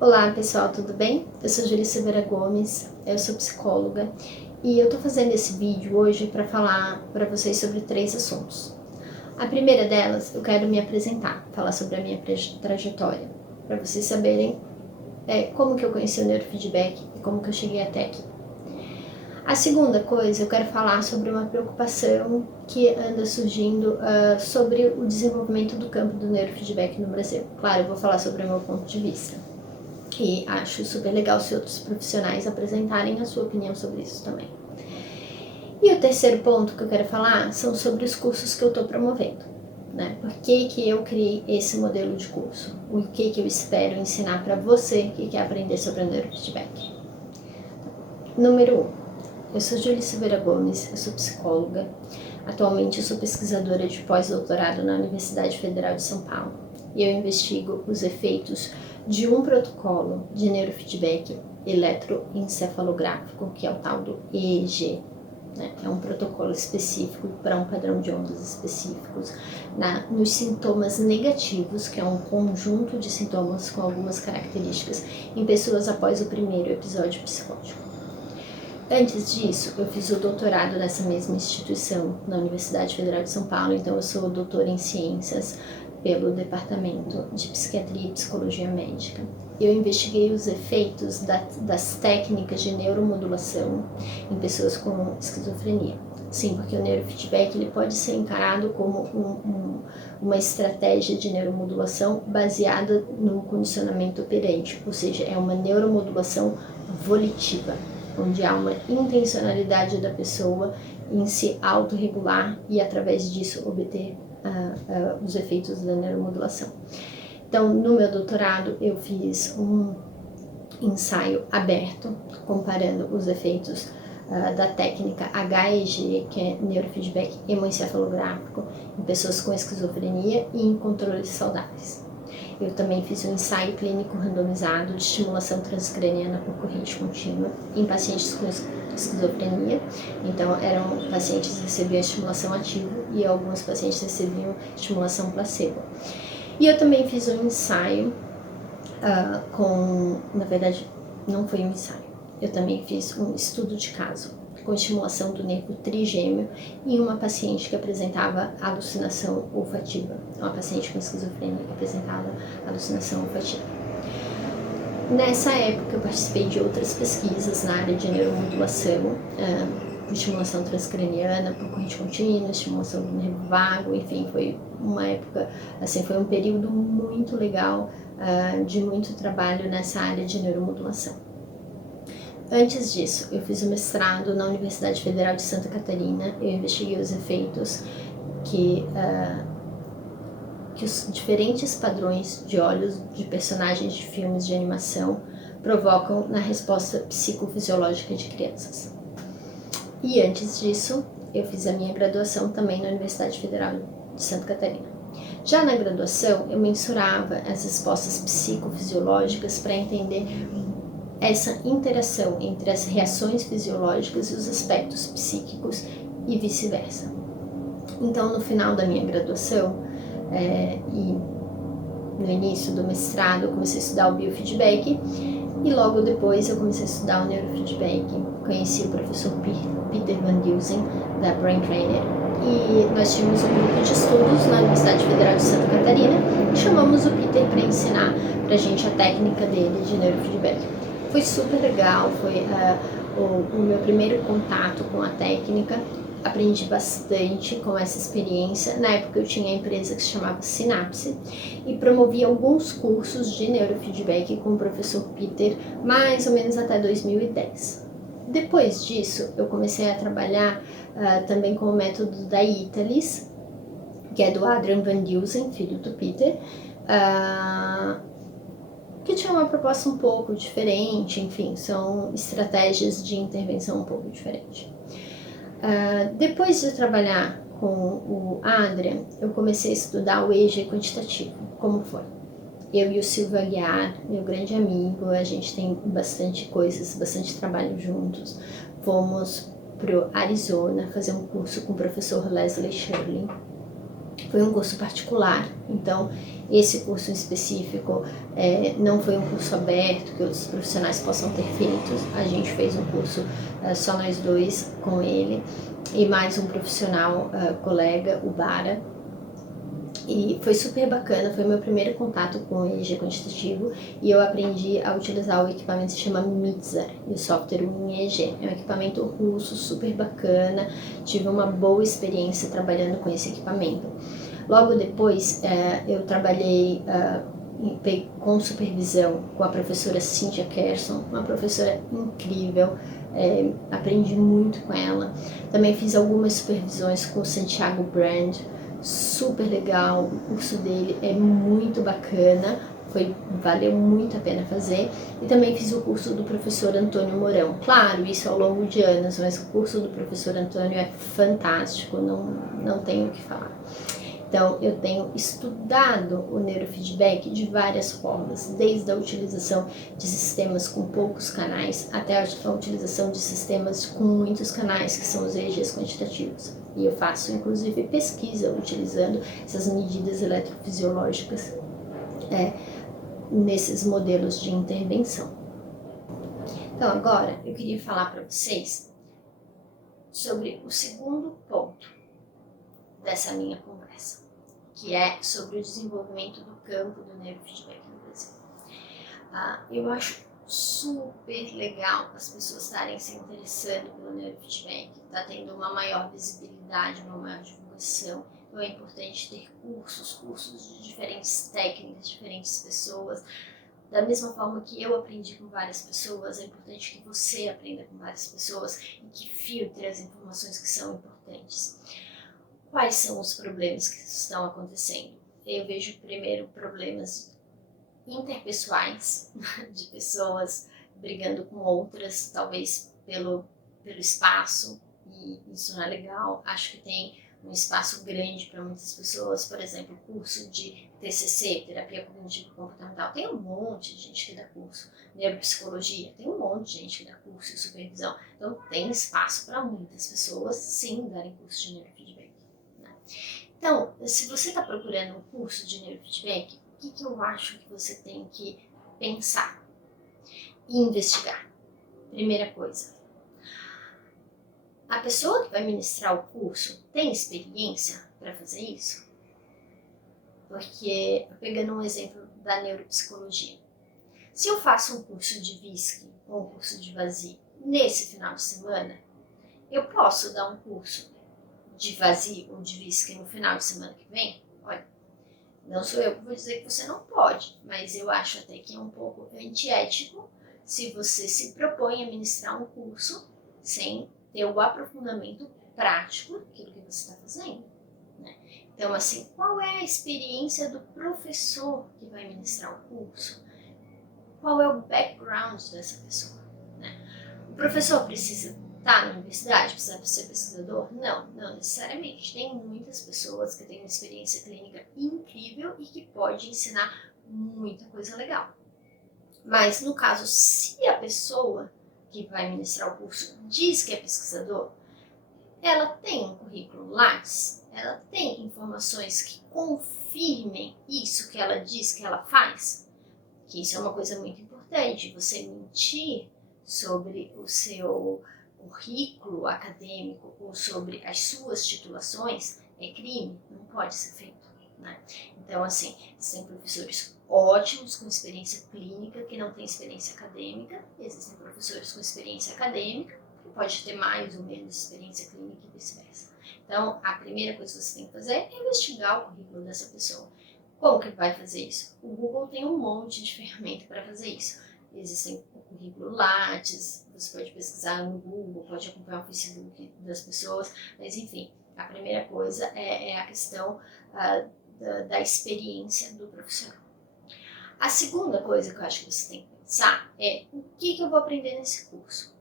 Olá pessoal, tudo bem? Eu sou Júlia Silveira Gomes, eu sou psicóloga e eu tô fazendo esse vídeo hoje para falar para vocês sobre 3 assuntos. A primeira delas, eu quero me apresentar, falar sobre a minha trajetória, para vocês saberem como que eu conheci o neurofeedback e como que eu cheguei até aqui. A segunda coisa, eu quero falar sobre uma preocupação que anda surgindo sobre o desenvolvimento do campo do neurofeedback no Brasil. Claro, eu vou falar sobre o meu ponto de vista. E acho super legal se outros profissionais apresentarem a sua opinião sobre isso também. E o terceiro ponto que eu quero falar são sobre os cursos que eu estou promovendo. Né? Por que eu criei esse modelo de curso? O que eu espero ensinar para você que quer aprender sobre o neurofeedback? Número 1. Eu sou Júlia Silveira Gomes, eu sou psicóloga. Atualmente eu sou pesquisadora de pós-doutorado na Universidade Federal de São Paulo. E eu investigo os efeitos de um protocolo de neurofeedback eletroencefalográfico, que é o tal do EEG. Né? É um protocolo específico para um padrão de ondas específicos nos sintomas negativos, que é um conjunto de sintomas com algumas características em pessoas após o primeiro episódio psicótico. Antes disso, eu fiz o doutorado nessa mesma instituição, na Universidade Federal de São Paulo, então eu sou doutora em ciências pelo Departamento de Psiquiatria e Psicologia Médica. Eu investiguei os efeitos das técnicas de neuromodulação em pessoas com esquizofrenia. Sim, porque o neurofeedback ele pode ser encarado como uma estratégia de neuromodulação baseada no condicionamento operante, ou seja, é uma neuromodulação volitiva, onde há uma intencionalidade da pessoa em se autorregular e através disso obter os efeitos da neuromodulação. Então, no meu doutorado, eu fiz um ensaio aberto, comparando os efeitos da técnica HEG, que é neurofeedback hemoencefalográfico, em pessoas com esquizofrenia e em controles saudáveis. Eu também fiz um ensaio clínico randomizado de estimulação transcraniana por corrente contínua em pacientes com esquizofrenia. Então, eram pacientes que recebiam estimulação ativa e alguns pacientes recebiam estimulação placebo. E eu também fiz um ensaio na verdade, não foi um ensaio, eu também fiz um estudo de caso com estimulação do nervo trigêmeo em uma paciente que apresentava alucinação olfativa, uma paciente com esquizofrenia que apresentava alucinação olfativa. Nessa época eu participei de outras pesquisas na área de neuromodulação, estimulação transcraniana por corrente contínua, estimulação do nervo vago, enfim, foi uma época, assim, foi um período muito legal de muito trabalho nessa área de neuromodulação. Antes disso, eu fiz o mestrado na Universidade Federal de Santa Catarina. Eu investiguei os efeitos que os diferentes padrões de olhos de personagens de filmes de animação provocam na resposta psicofisiológica de crianças. E antes disso, eu fiz a minha graduação também na Universidade Federal de Santa Catarina. Já na graduação, eu mensurava as respostas psicofisiológicas para entender essa interação entre as reações fisiológicas e os aspectos psíquicos e vice-versa. Então, no final da minha graduação e no início do mestrado, eu comecei a estudar o biofeedback e logo depois eu comecei a estudar o neurofeedback. Conheci o professor Peter Van Dusen, da Brain Trainer, e nós tínhamos um grupo de estudos na Universidade Federal de Santa Catarina e chamamos o Peter para ensinar para a gente a técnica dele de neurofeedback. Foi super legal, foi o meu primeiro contato com a técnica, aprendi bastante com essa experiência. Na época eu tinha a empresa que se chamava Sinapse e promovia alguns cursos de neurofeedback com o professor Peter, mais ou menos até 2010. Depois disso, eu comecei a trabalhar também com o método da Italis, que é do Adrian Van Dusen, filho do Peter, que tinha uma proposta um pouco diferente, enfim, são estratégias de intervenção um pouco diferentes. Depois de trabalhar com o Adrian, eu comecei a estudar o EEG quantitativo. Como foi? Eu e o Silvio Aguiar, meu grande amigo, a gente tem bastante coisas, bastante trabalho juntos. Fomos pro Arizona fazer um curso com o professor Leslie Shirley. Foi um curso particular, então esse curso em específico não foi um curso aberto que outros profissionais possam ter feito. A gente fez um curso só nós dois com ele e mais um profissional colega, o Bara. E foi super bacana, foi meu primeiro contato com o EEG quantitativo e eu aprendi a utilizar o equipamento que se chama Mizar e o software WinEEG. É um equipamento russo super bacana, tive uma boa experiência trabalhando com esse equipamento. Logo depois eu trabalhei com supervisão com a professora Cynthia Kerson, uma professora incrível, aprendi muito com ela. Também fiz algumas supervisões com o Santiago Brand, super legal, o curso dele é muito bacana, valeu muito a pena fazer. E também fiz o curso do professor Antônio Mourão. Claro, isso ao longo de anos, mas o curso do professor Antônio é fantástico, não tenho o que falar. Então, eu tenho estudado o neurofeedback de várias formas, desde a utilização de sistemas com poucos canais até a utilização de sistemas com muitos canais, que são os EEGs quantitativos. E eu faço, inclusive, pesquisa utilizando essas medidas eletrofisiológicas nesses modelos de intervenção. Então, agora, eu queria falar para vocês sobre o segundo ponto dessa minha conversa, que é sobre o desenvolvimento do campo do neurofeedback no Brasil. Eu acho super legal as pessoas estarem se interessando pelo neurofeedback, está tendo uma maior visibilidade, uma maior divulgação. Então é importante ter cursos de diferentes técnicas, diferentes pessoas. Da mesma forma que eu aprendi com várias pessoas, é importante que você aprenda com várias pessoas e que filtre as informações que são importantes. Quais são os problemas que estão acontecendo? Eu vejo primeiro problemas interpessoais, de pessoas brigando com outras, talvez pelo espaço, e isso não é legal. Acho que tem um espaço grande para muitas pessoas, por exemplo, curso de TCC, terapia cognitivo comportamental, tem um monte de gente que dá curso, neuropsicologia, tem um monte de gente que dá curso e supervisão, então tem espaço para muitas pessoas sim darem curso de neurofeedback. Então, se você está procurando um curso de neurofeedback, o que eu acho que você tem que pensar e investigar? Primeira coisa, a pessoa que vai ministrar o curso tem experiência para fazer isso? Porque, pegando um exemplo da neuropsicologia, se eu faço um curso de VISC ou um curso de VASI nesse final de semana, eu posso dar um curso de VASI ou de VISC no final de semana que vem? Olha, não sou eu que vou dizer que você não pode, mas eu acho até que é um pouco antiético se você se propõe a ministrar um curso sem ter o aprofundamento prático daquilo que você está fazendo, né? Então, assim, qual é a experiência do professor que vai ministrar o curso? Qual é o background dessa pessoa, né? O professor precisa estar na universidade, precisa ser pesquisador? Não necessariamente. Tem muitas pessoas que têm uma experiência clínica incrível e que pode ensinar muita coisa legal. Mas no caso, se a pessoa que vai ministrar o curso diz que é pesquisador, ela tem um currículo Lattes, ela tem informações que confirmem isso que ela diz que ela faz, que isso é uma coisa muito importante, você mentir sobre o seu currículo acadêmico ou sobre as suas titulações é crime, não pode ser feito, né? Então, assim, existem professores ótimos com experiência clínica que não têm experiência acadêmica, existem professores com experiência acadêmica que pode ter mais ou menos experiência clínica e vice-versa. Então, a primeira coisa que você tem que fazer é investigar o currículo dessa pessoa. Como que vai fazer isso? O Google tem um monte de ferramenta para fazer isso. Existem o currículo Lattes, você pode pesquisar no Google, pode acompanhar o Facebook das pessoas, mas enfim, a primeira coisa é a questão da experiência do profissional. A segunda coisa que eu acho que você tem que pensar é o que eu vou aprender nesse curso,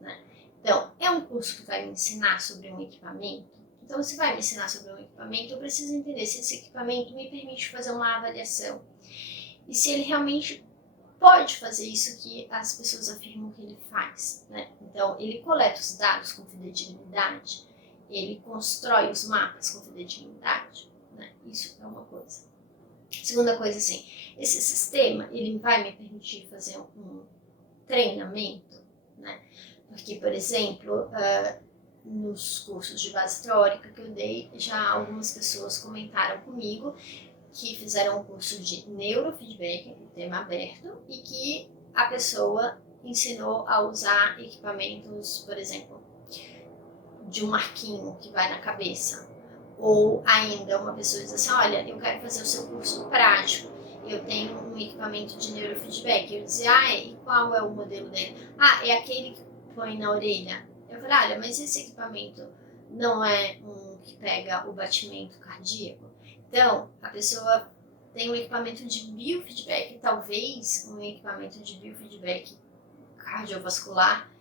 né? Então, é um curso que vai me ensinar sobre um equipamento? Então, se vai me ensinar sobre um equipamento, eu preciso entender se esse equipamento me permite fazer uma avaliação e se ele realmente pode fazer isso que as pessoas afirmam que ele faz, né? Então, ele coleta os dados com fidedignidade, ele constrói os mapas com fidedignidade, né? Isso é uma coisa. Segunda coisa, assim, esse sistema, ele vai me permitir fazer um treinamento, né? Porque, por exemplo, nos cursos de base teórica que eu dei, já algumas pessoas comentaram comigo que fizeram um curso de neurofeedback, um tema aberto, e que a pessoa ensinou a usar equipamentos, por exemplo, de um arquinho que vai na cabeça. Ou ainda uma pessoa diz assim, olha, eu quero fazer o seu curso prático, eu tenho um equipamento de neurofeedback. Eu dizia, e qual é o modelo dele? É aquele que põe na orelha. Eu falei, olha, mas esse equipamento não é um que pega o batimento cardíaco? Então, a pessoa tem um equipamento de biofeedback, talvez um equipamento de biofeedback cardiovascular,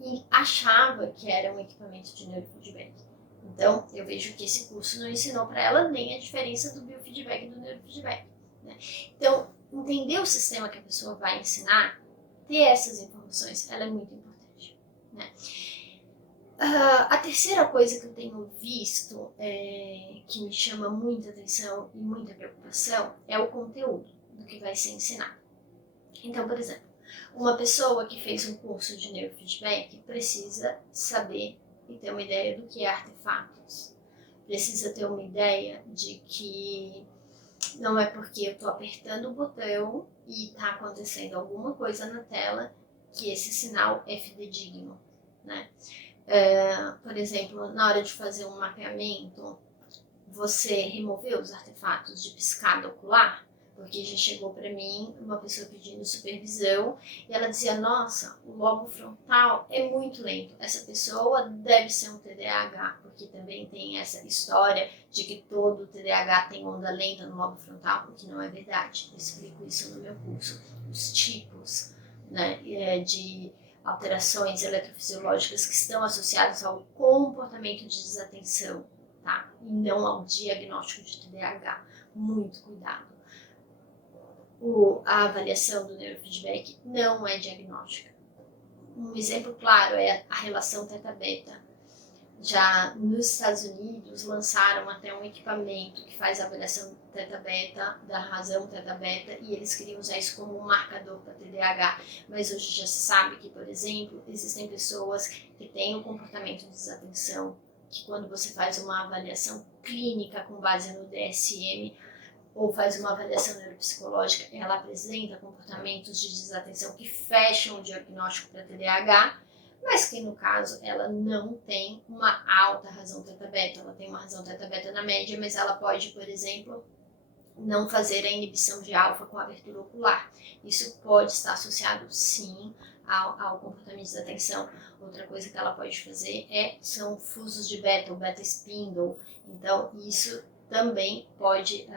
e achava que era um equipamento de neurofeedback. Então, eu vejo que esse curso não ensinou para ela nem a diferença do biofeedback e do neurofeedback, né? Então, entender o sistema que a pessoa vai ensinar, ter essas informações, ela é muito importante, né? A terceira coisa que eu tenho visto que me chama muita atenção e muita preocupação é o conteúdo do que vai ser ensinado. Então, por exemplo, uma pessoa que fez um curso de neurofeedback precisa saber e ter uma ideia do que é artefatos. Precisa ter uma ideia de que não é porque eu estou apertando o botão e está acontecendo alguma coisa na tela que esse sinal é fidedigno, né? Por exemplo, na hora de fazer um mapeamento, você removeu os artefatos de piscada ocular? Porque já chegou para mim uma pessoa pedindo supervisão e ela dizia, nossa, o lobo frontal é muito lento, essa pessoa deve ser um TDAH, porque também tem essa história de que todo TDAH tem onda lenta no lobo frontal, o que não é verdade. Eu explico isso no meu curso, os tipos, né, de alterações eletrofisiológicas que estão associadas ao comportamento de desatenção, tá? E não ao diagnóstico de TDAH. Muito cuidado. A avaliação do neurofeedback não é diagnóstica. Um exemplo claro é a relação teta-beta. Já nos Estados Unidos lançaram até um equipamento que faz a avaliação teta-beta, da razão teta-beta, e eles queriam usar isso como um marcador para TDAH. Mas hoje já se sabe que, por exemplo, existem pessoas que têm um comportamento de desatenção, que quando você faz uma avaliação clínica com base no DSM, ou faz uma avaliação neuropsicológica, ela apresenta comportamentos de desatenção que fecham o diagnóstico para TDAH, mas que no caso ela não tem uma alta razão teta-beta, ela tem uma razão teta-beta na média, mas ela pode, por exemplo, não fazer a inibição de alfa com abertura ocular. Isso pode estar associado, sim, ao comportamento de desatenção. Outra coisa que ela pode fazer são fusos de beta, o beta spindle. Então, isso também pode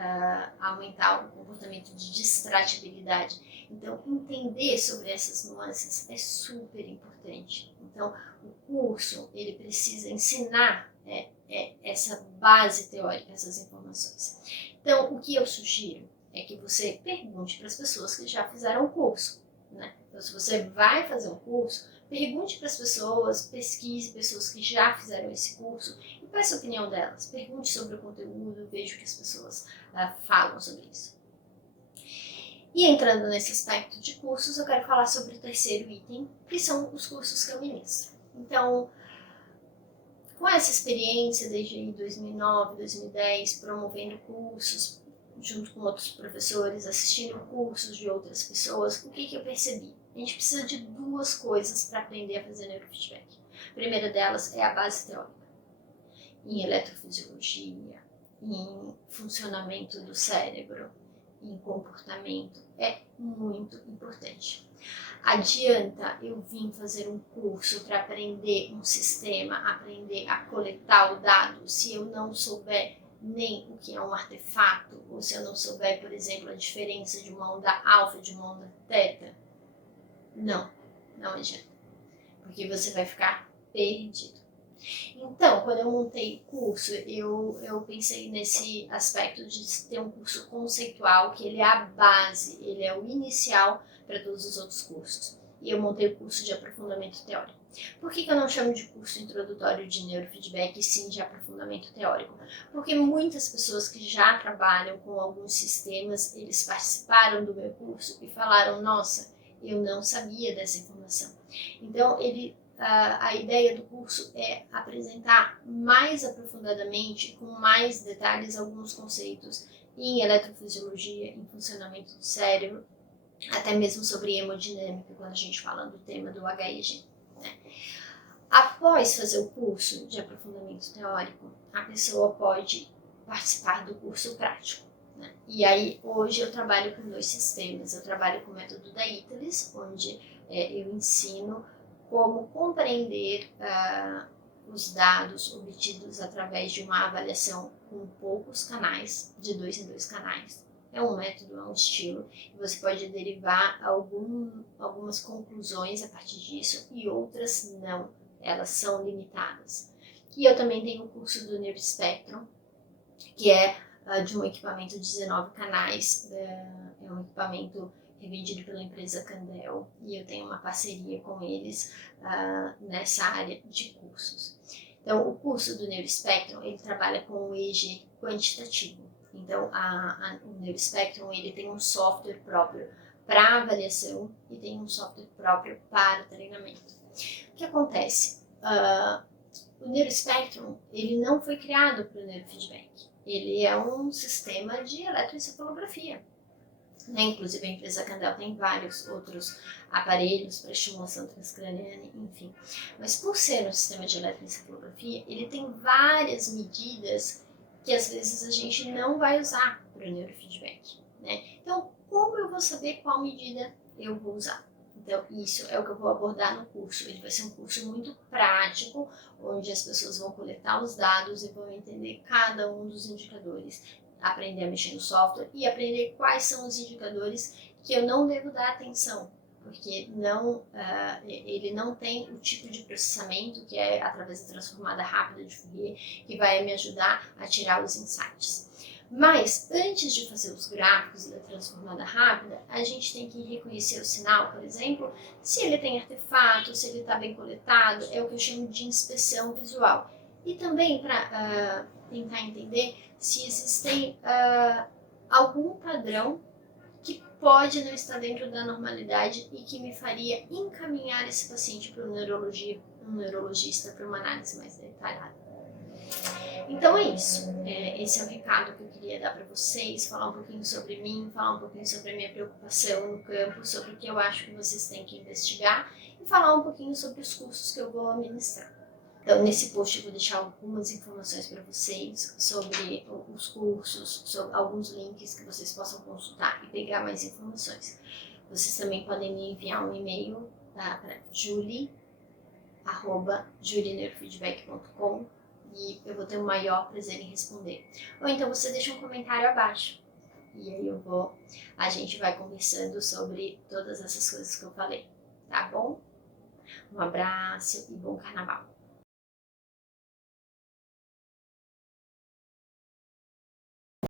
aumentar o comportamento de distratibilidade. Então, entender sobre essas nuances é super importante. Então, o curso, ele precisa ensinar essa base teórica, essas informações. Então, o que eu sugiro é que você pergunte para as pessoas que já fizeram o curso, né? Então, se você vai fazer um curso, pergunte para as pessoas, pesquise pessoas que já fizeram esse curso e peça a opinião delas. Pergunte sobre o conteúdo, veja o que as pessoas falam sobre isso. E entrando nesse aspecto de cursos, eu quero falar sobre o terceiro item, que são os cursos que eu ministro. Então, com essa experiência desde 2009, 2010, promovendo cursos junto com outros professores, assistindo cursos de outras pessoas, o que eu percebi? A gente precisa de duas coisas para aprender a fazer neurofeedback. A primeira delas é a base teórica, em eletrofisiologia, em funcionamento do cérebro, em comportamento. É muito importante. Adianta eu vim fazer um curso para aprender um sistema, aprender a coletar o dado, se eu não souber nem o que é um artefato, ou se eu não souber, por exemplo, a diferença de uma onda alfa e de uma onda teta? Não adianta, porque você vai ficar perdido. Então, quando eu montei o curso, eu pensei nesse aspecto de ter um curso conceitual, que ele é a base, ele é o inicial para todos os outros cursos. e eu montei o curso de aprofundamento teórico. Por que eu não chamo de curso introdutório de neurofeedback e sim de aprofundamento teórico? Porque muitas pessoas que já trabalham com alguns sistemas, eles participaram do meu curso e falaram, nossa, eu não sabia dessa informação. Então, a ideia do curso é apresentar mais aprofundadamente, com mais detalhes, alguns conceitos em eletrofisiologia, em funcionamento do cérebro, até mesmo sobre hemodinâmica, quando a gente fala do tema do HEG. Né? Após fazer o curso de aprofundamento teórico, a pessoa pode participar do curso prático. Né? E aí, hoje eu trabalho com 2 sistemas. Eu trabalho com o método da ITALIS, onde eu ensino como compreender os dados obtidos através de uma avaliação com poucos canais, de 2 em 2 canais. É um método, é um estilo, e você pode derivar algumas conclusões a partir disso e outras não, elas são limitadas. E eu também tenho o curso do Neurospectrum, que é de um equipamento de 19 canais, é um equipamento revendido pela empresa Candel, e eu tenho uma parceria com eles nessa área de cursos. Então, o curso do Neurospectrum, ele trabalha com o EEG quantitativo. Então, o Neurospectrum, ele tem um software próprio para avaliação e tem um software próprio para treinamento. O que acontece? O Neurospectrum, ele não foi criado para o neurofeedback. Ele é um sistema de eletroencefalografia. Né? Inclusive a empresa Candel tem vários outros aparelhos para estimulação transcraniana, enfim. Mas por ser um sistema de eletroencefalografia, ele tem várias medidas que às vezes a gente não vai usar para o neurofeedback. Né? Então, como eu vou saber qual medida eu vou usar? Então, isso é o que eu vou abordar no curso. Ele vai ser um curso muito prático, onde as pessoas vão coletar os dados e vão entender cada um dos indicadores, aprender a mexer no software e aprender quais são os indicadores que eu não devo dar atenção, porque ele não tem o tipo de processamento que é através da transformada rápida de Fourier, que vai me ajudar a tirar os insights. Mas, antes de fazer os gráficos da transformada rápida, a gente tem que reconhecer o sinal, por exemplo, se ele tem artefato, se ele está bem coletado, é o que eu chamo de inspeção visual. E também para tentar entender se existem algum padrão que pode não estar dentro da normalidade e que me faria encaminhar esse paciente para um neurologista para uma análise mais detalhada. Então é isso, esse é o recado que eu queria dar para vocês, falar um pouquinho sobre mim, falar um pouquinho sobre a minha preocupação no campo, sobre o que eu acho que vocês têm que investigar e falar um pouquinho sobre os cursos que eu vou ministrar. Então nesse post eu vou deixar algumas informações para vocês sobre os cursos, sobre alguns links que vocês possam consultar e pegar mais informações. Vocês também podem me enviar um e-mail para julie@julieneurofeedback.com e eu vou ter o maior prazer em responder. Ou então você deixa um comentário abaixo e aí a gente vai conversando sobre todas essas coisas que eu falei, tá bom? Um abraço e bom carnaval!